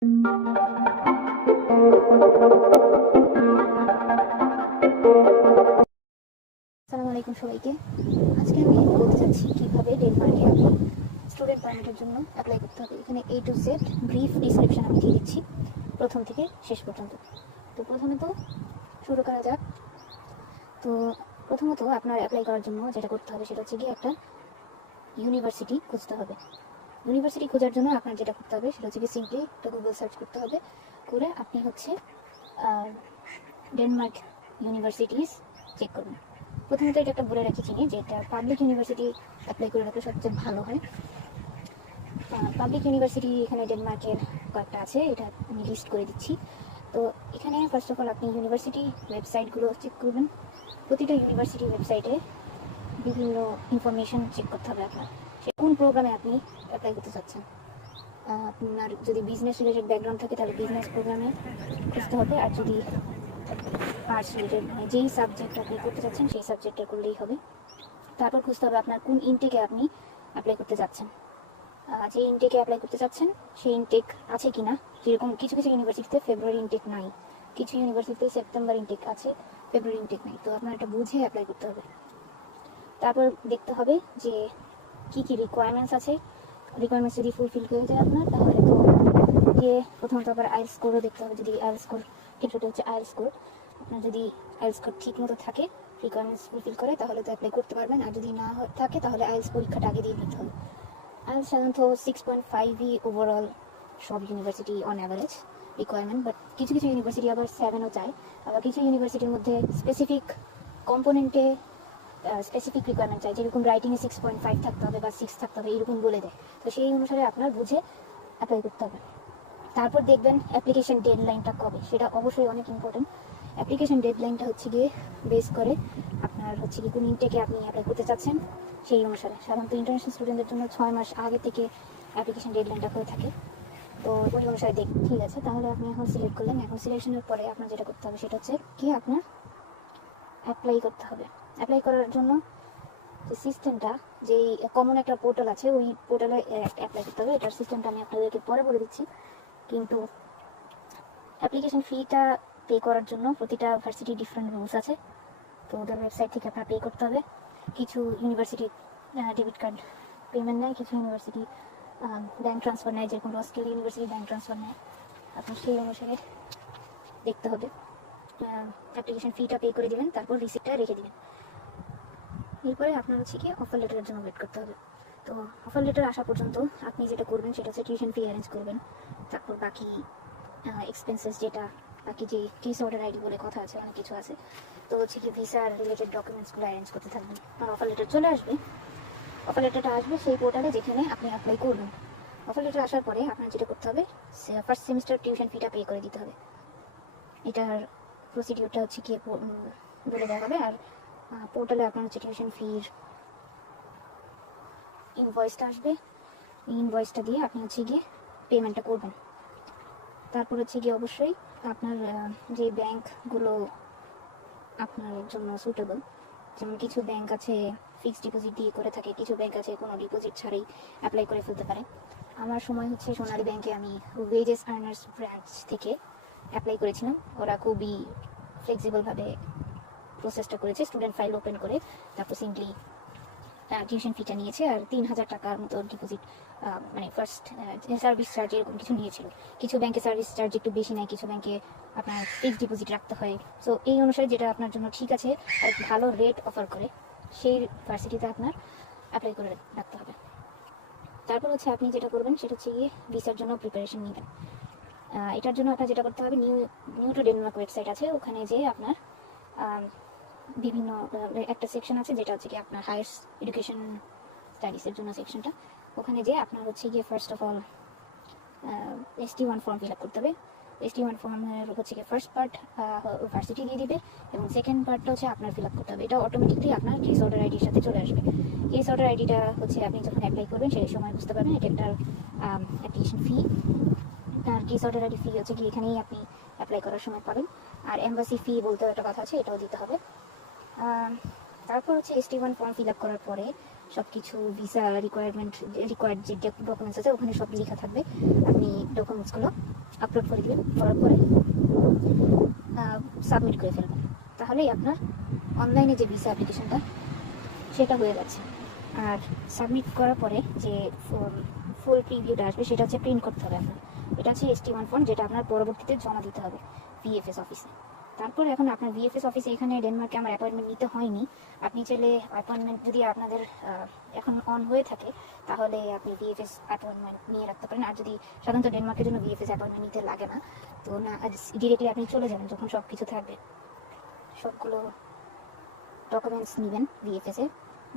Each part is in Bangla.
আসসালামু আলাইকুম সবাইকে। আজকে আমি বলতে চাচ্ছি কিভাবে ডেনমার্কে আপনি স্টুডেন্ট পারমিটের জন্য অ্যাপ্লাই করতে হবে। এখানে A to Z brief description আমি দিয়ে দিচ্ছি প্রথম থেকে শেষ পর্যন্ত। তো প্রথমে তো শুরু করা যাক। তো প্রথমত আপনার অ্যাপ্লাই করার জন্য যেটা করতে হবে সেটা হচ্ছে গিয়ে একটা ইউনিভার্সিটি খুঁজতে হবে। ইউনিভার্সিটি খোঁজার জন্য আপনার যেটা করতে হবে সেটা হচ্ছে গিয়ে সিম্পলি একটা গুগল সার্চ করতে হবে, করে আপনি হচ্ছে ডেনমার্ক ইউনিভার্সিটিস চেক করবেন। প্রথমত এটা একটা বলে রাখি চিনি যে এটা পাবলিক ইউনিভার্সিটি অ্যাপ্লাই করে রাখলে সবচেয়ে ভালো হয়। পাবলিক ইউনিভার্সিটি এখানে ডেনমার্কের কয়েকটা আছে, এটা আমি লিস্ট করে দিচ্ছি। তো এখানে ফার্স্ট অফ অল আপনি ইউনিভার্সিটি ওয়েবসাইটগুলো চেক করবেন। প্রতিটা ইউনিভার্সিটি ওয়েবসাইটে বিভিন্ন ইনফরমেশন চেক করতে হবে আপনার, সে কোন প্রোগ্রামে আপনি অ্যাপ্লাই করতে চাচ্ছেন। আপনার যদি বিজনেস রিলেটেড ব্যাকগ্রাউন্ড থাকে তাহলে বিজনেস প্রোগ্রামে খুঁজতে হবে, আর যদি আর্টস রিলেটেড মানে যেই সাবজেক্ট আপনি করতে চাচ্ছেন সেই সাবজেক্টটা করলেই হবে। তারপর খুঁজতে হবে আপনার কোন ইনটেকে আপনি অ্যাপ্লাই করতে যাচ্ছেন। যে ইনটেকে অ্যাপ্লাই করতে চাচ্ছেন সেই ইনটেক আছে কি না। যেরকম কিছু কিছু ইউনিভার্সিটিতে ফেব্রুয়ারি ইনটেক নাই, কিছু ইউনিভার্সিটিতে সেপ্টেম্বর ইনটেক আছে, ফেব্রুয়ারি ইনটেক নাই। তো আপনার এটা বুঝে অ্যাপ্লাই করতে হবে। তারপর দেখতে হবে যে কী কী রিকোয়ারমেন্টস আছে। রিকোয়ারমেন্টস যদি ফুলফিল হয়ে যায় আপনার, তাহলে তো গিয়ে প্রথমত আবার আইএলটিএস স্কোরও দেখতে হবে। যদি আইএলটিএস স্কোর, ক্ষেত্রটা হচ্ছে আইএলটিএস স্কোর, আপনার যদি আইএলটিএস স্কোর ঠিক মতো থাকে, রিকোয়ারমেন্টস ফুলফিল করে, তাহলে তো অ্যাপ্লাই করতে পারবেন। আর যদি না থাকে তাহলে আইএলটিএস পরীক্ষাটা আগে দিয়ে দিতে হবে। আইএলটিএস সাধারণত 6.5ই ওভারঅল সব university on average requirement, but কিছু কিছু ইউনিভার্সিটি আবার 7ও চায়। আবার কিছু ইউনিভার্সিটির মধ্যে স্পেসিফিক কম্পোনেন্টে স্পেসিফিক রিকোয়ারমেন্ট চাই, যেরকম রাইটিংয়ে 6.5 থাকতে হবে বা 6 থাকতে হবে, এরকম বলে দেয়। তো সেই অনুসারে আপনার বুঝে অ্যাপ্লাই করতে হবে। তারপর দেখবেন অ্যাপ্লিকেশন ডেডলাইনটা কবে, সেটা অবশ্যই অনেক ইম্পর্টেন্ট। অ্যাপ্লিকেশন ডেডলাইনটা হচ্ছে গিয়ে বেস করে আপনার হচ্ছে কি কোন ইনটেকে আপনি অ্যাপ্লাই করতে চাচ্ছেন সেই অনুসারে। সাধারণত ইন্টারন্যাশনাল স্টুডেন্টদের জন্য 6 মাস আগে থেকে অ্যাপ্লিকেশন ডেডলাইনটা হয়ে থাকে। তো ওই অনুসারে ঠিক আছে, তাহলে আপনি এখন সিলেক্ট করলেন। এখন সিলেকশনের পরে আপনার যেটা করতে হবে সেটা হচ্ছে কি আপনার অ্যাপ্লাই করতে হবে। অ্যাপ্লাই করার জন্য যে সিস্টেমটা, যেই কমন একটা পোর্টাল আছে ওই পোর্টালে অ্যাপ্লাই করতে হবে। এটার সিস্টেমটা আমি আপনাদেরকে পরে বলে দিচ্ছি। কিন্তু অ্যাপ্লিকেশন ফিটা পে করার জন্য প্রতিটা ভার্সিটি ডিফারেন্ট রুলস আছে। তো ওদের ওয়েবসাইট থেকে আপনার পে করতে হবে। কিছু ইউনিভার্সিটি ডেবিট কার্ড পেমেন্ট নেয়, কিছু ইউনিভার্সিটি ব্যাঙ্ক ট্রান্সফার নেয়, যেরকম রস্কিল ইউনিভার্সিটি ব্যাঙ্ক ট্রান্সফার নেয়। আপনার সেই অনুসারে দেখতে হবে। অ্যাপ্লিকেশন ফিটা পে করে দেবেন, তারপর রিসিপ্টটা রেখে দেবেন। এরপরে আপনার হচ্ছে কি অফার লেটারের জন্য ওয়েট করতে হবে। তো অফার লেটার আসা পর্যন্ত আপনি যেটা করবেন সেটা হচ্ছে টিউশন ফি অ্যারেঞ্জ করবেন। তারপর বাকি এক্সপেন্সেস, যেটা বাকি যে কেস অর্ডার আইডি বলে কথা আছে, অনেক কিছু আছে। তো হচ্ছে কি ভিসার রিলেটেড ডকুমেন্টসগুলো অ্যারেঞ্জ করতে থাকবেন। আর অফার লেটার চলে আসবে, অফার লেটারটা আসবে সেই পোর্টালে যেখানে আপনি অ্যাপ্লাই করবেন। অফার লেটার আসার পরে আপনার যেটা করতে হবে, ফার্স্ট সেমিস্টার টিউশন ফিটা পে করে দিতে হবে। এটার প্রসিডিউরটা হচ্ছে কি বলে দেওয়া হবে। আর পোর্টালে আপনার হচ্ছে টিউশন ফির ইনভয়েসটা আসবে, এই ইনভয়েসটা দিয়ে আপনি হচ্ছে গিয়ে পেমেন্টটা করবেন। তারপর হচ্ছে গিয়ে অবশ্যই আপনার যে ব্যাংকগুলো আপনার জন্য সুটেবল, যেমন কিছু ব্যাংক আছে ফিক্সড ডিপোজিট দিয়ে করে থাকে, কিছু ব্যাংক আছে কোনো ডিপোজিট ছাড়াই অ্যাপ্লাই করে ফেলতে পারে। আমার সময় হচ্ছে সোনালী ব্যাংকে আমি ওয়েজেস আর্নার্স ব্রাঞ্চ থেকে অ্যাপ্লাই করেছিলাম। ওরা খুবই ফ্লেক্সিবলভাবে প্রসেসটা করেছে, স্টুডেন্ট ফাইল ওপেন করে তারপর সিম্পলি টিউশন ফিটা নিয়েছে। আর 3,000 টাকার মতো ডিপোজিট, মানে ফার্স্ট সার্ভিস চার্জ এরকম কিছু নিয়েছিল। কিছু ব্যাংকে সার্ভিস চার্জ একটু বেশি নেয়, কিছু ব্যাংকে আপনার ফিক্সড ডিপোজিট রাখতে হয়। সো এই অনুসারে যেটা আপনার জন্য ঠিক আছে আর ভালো রেট অফার করে সেই ভার্সিটিতে আপনার অ্যাপ্লাই করে রাখতে হবে। তারপর হচ্ছে আপনি যেটা করবেন সেটা হচ্ছে গিয়ে ভিসার জন্য প্রিপারেশন নেবেন। এটার জন্য আপনার যেটা করতে হবে, নিউ টু ডেনমার্ক ওয়েবসাইট আছে, ওখানে যেয়ে আপনার বিভিন্ন একটা সেকশন আছে যেটা হচ্ছে কি আপনার হায়ার এডুকেশন স্টাডিজের জন্য সেকশনটা। ওখানে যে আপনার হচ্ছে গিয়ে first of all ST1 form fill up করতে হবে। ST1 ফর্মের হচ্ছে গিয়ে ফার্স্ট পার্ট ভার্সিটি দিয়ে দিবে এবং সেকেন্ড পার্টটা হচ্ছে আপনার ফিল আপ করতে হবে। এটা অটোমেটিকলি আপনার কেস অর্ডার আইডির সাথে চলে আসবে। কেস অর্ডার আইডিটা হচ্ছে আপনি যখন অ্যাপ্লাই করবেন সেই সময় বুঝতে পারবেন। এটা একটা অ্যাপ্লিকেশন ফি। আর কেস অর্ডার আইডি ফি হচ্ছে কি এখানেই আপনি অ্যাপ্লাই করার সময় পাবেন। আর এম্বাসি ফি বলতে একটা কথা আছে, এটাও দিতে হবে। তারপর হচ্ছে ST1 ফর্ম ফিল আপ করার পরে সব কিছু ভিসা রিকোয়ার্ড যে ডকুমেন্টস আছে ওখানে সব লেখা থাকবে। আপনি ডকুমেন্টসগুলো আপলোড করে দেবেন, করার পরে সাবমিট করে ফেলবেন। তাহলেই আপনার অনলাইনে যে ভিসা অ্যাপ্লিকেশনটা সেটা হয়ে যাচ্ছে। আর সাবমিট করার পরে যে ফুল প্রিভিউটা আসবে সেটা হচ্ছে প্রিন্ট করতে হবে আপনার। এটা হচ্ছে ST1 ফর্ম, যেটা আপনার পরবর্তীতে জমা দিতে হবে VFS অফিসে। তারপরে এখন আপনার VFS অফিসে এখানে ডেনমার্কে আমার অ্যাপয়েন্টমেন্ট নিতে হয়নি। আপনি চাইলে অ্যাপয়েন্টমেন্ট যদি আপনাদের এখন অন হয়ে থাকে তাহলে আপনি VFS অ্যাপয়েন্টমেন্ট নিয়ে রাখতে পারেন। আর যদি সাধারণত ডেনমার্কের জন্য VFS অ্যাপয়েন্টমেন্ট নিতে লাগে না, তো না ডিরেক্টলি আপনি চলে যাবেন যখন সব কিছু থাকবে। সবগুলো ডকুমেন্টস নেবেন VFS এর।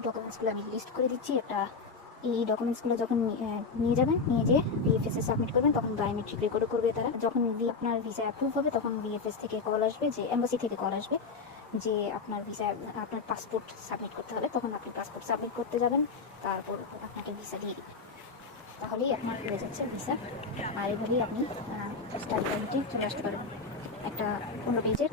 ডকুমেন্টসগুলো আমি লিস্ট করে দিচ্ছি একটা। এই ডকুমেন্টসগুলো যখন নিয়ে যাবেন, নিয়ে যেয়ে VFS এ সাবমিট করবেন, তখন বায়োমেট্রিক রেকর্ড করবে তারা। যখন আপনার ভিসা অ্যাপ্রুভ হবে তখন VFS থেকে কল আসবে, যে এম্বাসি থেকে কল আসবে যে আপনার ভিসা, আপনার পাসপোর্ট সাবমিট করতে হবে। তখন আপনি পাসপোর্ট সাবমিট করতে যাবেন, তারপর আপনাকে ভিসা দিয়ে দিবে। তাহলেই আপনার হয়ে যাচ্ছে ভিসা। আর এভাবেই আপনি স্টাডি পারমিটে চলে আসতে পারবেন। একটা 15 পেজের